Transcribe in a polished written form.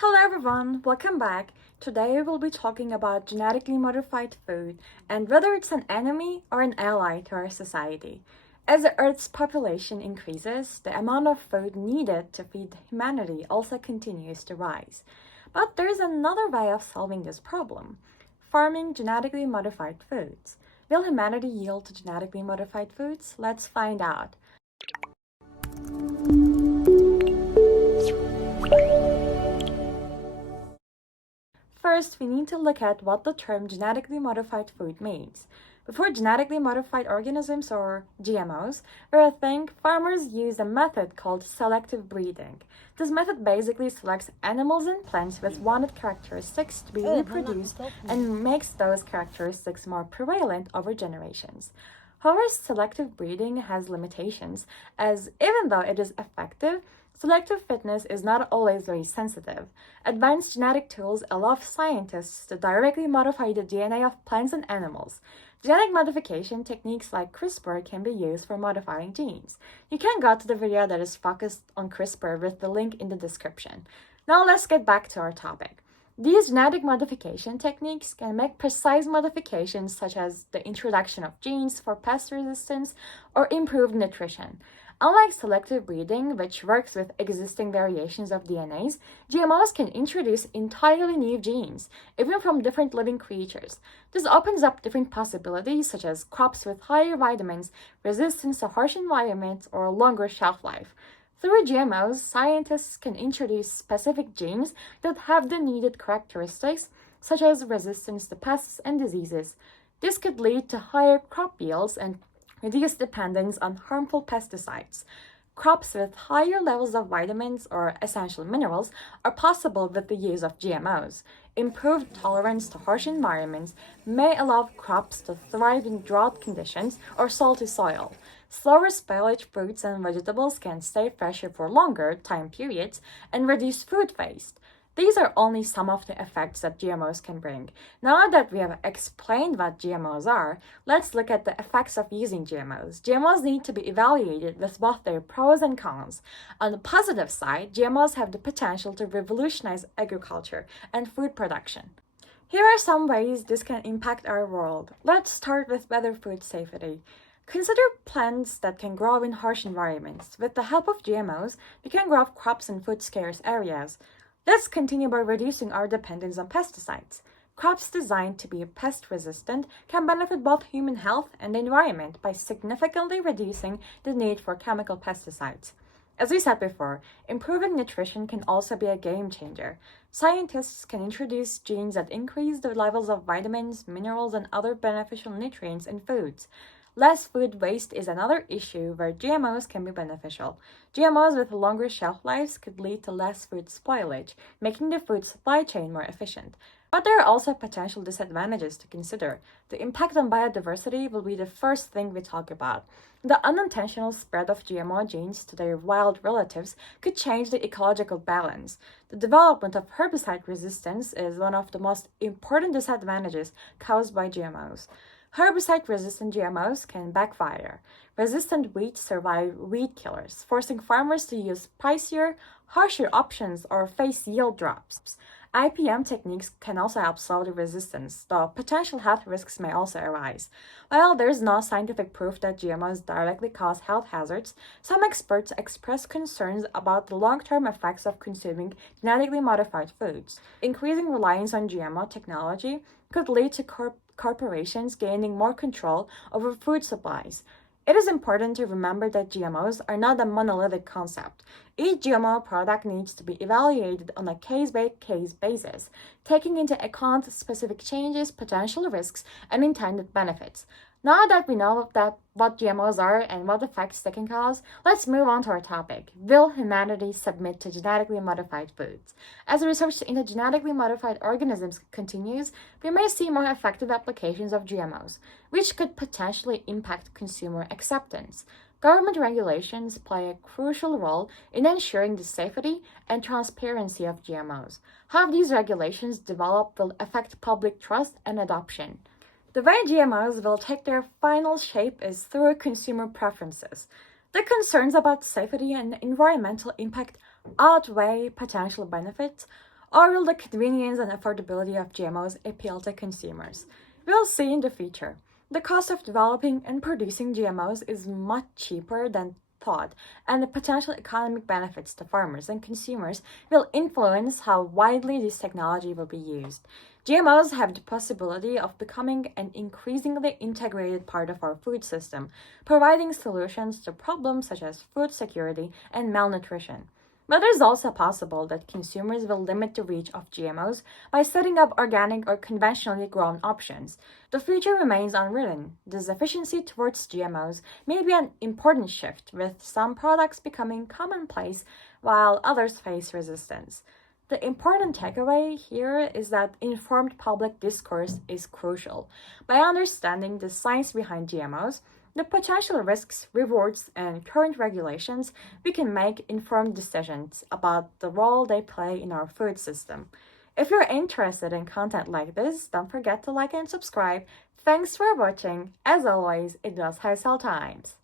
Hello everyone, welcome back. Today we will be talking about genetically modified food and whether it's an enemy or an ally to our society. As the Earth's population increases, the amount of food needed to feed humanity also continues to rise. But there's another way of solving this problem: farming genetically modified foods. Will humanity yield to genetically modified foods? Let's find out. First, we need to look at what the term genetically modified food means. Before genetically modified organisms or GMOs were a thing, farmers used a method called selective breeding. This method basically selects animals and plants with wanted characteristics to be reproduced and makes those characteristics more prevalent over generations. However, selective breeding has limitations, as even though it is effective, selective fitness is not always very sensitive. Advanced genetic tools allow scientists to directly modify the DNA of plants and animals. Genetic modification techniques like CRISPR can be used for modifying genes. You can go to the video that is focused on CRISPR with the link in the description. Now let's get back to our topic. These genetic modification techniques can make precise modifications such as the introduction of genes for pest resistance or improved nutrition. Unlike selective breeding, which works with existing variations of DNAs, GMOs can introduce entirely new genes, even from different living creatures. This opens up different possibilities, such as crops with higher vitamins, resistance to harsh environments, or longer shelf life. Through GMOs, scientists can introduce specific genes that have the needed characteristics, such as resistance to pests and diseases. This could lead to higher crop yields and reduce dependence on harmful pesticides. Crops with higher levels of vitamins or essential minerals are possible with the use of GMOs. Improved tolerance to harsh environments may allow crops to thrive in drought conditions or salty soil. Slower spoilage fruits and vegetables can stay fresher for longer time periods and reduce food waste. These are only some of the effects that GMOs can bring. Now that we have explained what GMOs are, let's look at the effects of using GMOs. GMOs need to be evaluated with both their pros and cons. On the positive side, GMOs have the potential to revolutionize agriculture and food production. Here are some ways this can impact our world. Let's start with better food safety. Consider plants that can grow in harsh environments. With the help of GMOs, we can grow crops in food-scarce areas. Let's continue by reducing our dependence on pesticides. Crops designed to be pest-resistant can benefit both human health and the environment by significantly reducing the need for chemical pesticides. As we said before, improving nutrition can also be a game changer. Scientists can introduce genes that increase the levels of vitamins, minerals, and other beneficial nutrients in foods. Less food waste is another issue where GMOs can be beneficial. GMOs with longer shelf lives could lead to less food spoilage, making the food supply chain more efficient. But there are also potential disadvantages to consider. The impact on biodiversity will be the first thing we talk about. The unintentional spread of GMO genes to their wild relatives could change the ecological balance. The development of herbicide resistance is one of the most important disadvantages caused by GMOs. Herbicide-resistant GMOs can backfire. Resistant weeds survive weed killers, forcing farmers to use pricier, harsher options or face yield drops. IPM techniques can also help slow the resistance, though potential health risks may also arise. While there is no scientific proof that GMOs directly cause health hazards, some experts express concerns about the long-term effects of consuming genetically modified foods. Increasing reliance on GMO technology could lead to corporations gaining more control over food supplies. It is important to remember that GMOs are not a monolithic concept. Each GMO product needs to be evaluated on a case-by-case basis, taking into account specific changes, potential risks, and intended benefits. Now that we know what GMOs are and what effects they can cause, let's move on to our topic. Will humanity submit to genetically modified foods? As research into genetically modified organisms continues, we may see more effective applications of GMOs, which could potentially impact consumer acceptance. Government regulations play a crucial role in ensuring the safety and transparency of GMOs. How these regulations develop will affect public trust and adoption. The way GMOs will take their final shape is through consumer preferences. The concerns about safety and environmental impact outweigh potential benefits. Or will the convenience and affordability of GMOs appeal to consumers? We'll see in the future. The cost of developing and producing GMOs is much cheaper than thought, and the potential economic benefits to farmers and consumers will influence how widely this technology will be used. GMOs have the possibility of becoming an increasingly integrated part of our food system, providing solutions to problems such as food security and malnutrition. But it is also possible that consumers will limit the reach of GMOs by setting up organic or conventionally grown options. The future remains unwritten. This efficiency towards GMOs may be an important shift, with some products becoming commonplace while others face resistance. The important takeaway here is that informed public discourse is crucial. By understanding the science behind GMOs, the potential risks, rewards, and current regulations, we can make informed decisions about the role they play in our food system. If you're interested in content like this, don't forget to like and subscribe. Thanks for watching. As always, it was Haisel Times.